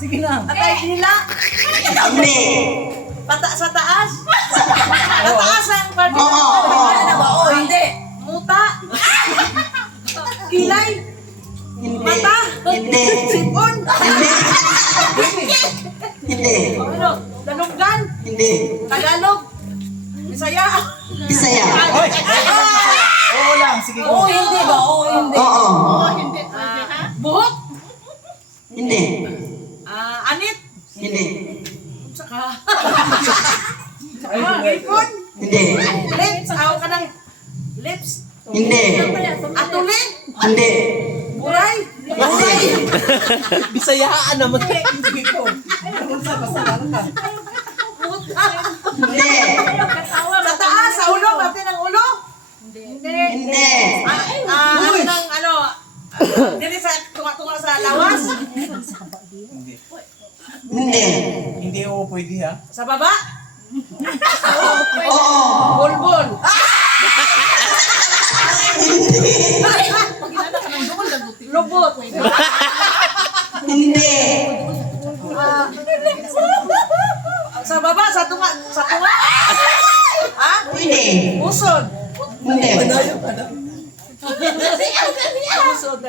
Sige na. Atay dila. Hindi. Sa taas. Sa taas ang parte. Oo. Ano ba? Oo, hindi. Muta. Kilay. Hindi. Mata. Hindi. Sipon. Hindi. Hindi. Ano? Danunggan. Hindi. Tagalog. Bisaya. Bisaya. Hoy! Oo lang, sige ko. Oo, hindi ba? Oo, hindi. Oo. Buhok. Hindi. Anit. Hindi. Saka. Ipon. Hindi. Lips. Aw ka ng lips. Hindi. Atulin. Hindi. Buray. Hindi. Bisayaan naman. Sige ko. Muta. Hindi. Sa taas. Sa ulo. Bati ng ulo. Hindi. Ano ng ano? Dili sa tunga-tunga sa lawas. Hindi. Hindi. Hindi oo pwede ha. Sa baba. Oo. Bulbul. Lubot. Hindi. Sa baba, sa tunga. Sa tunga. Ha? Hindi. Usod. Hindi. Usod.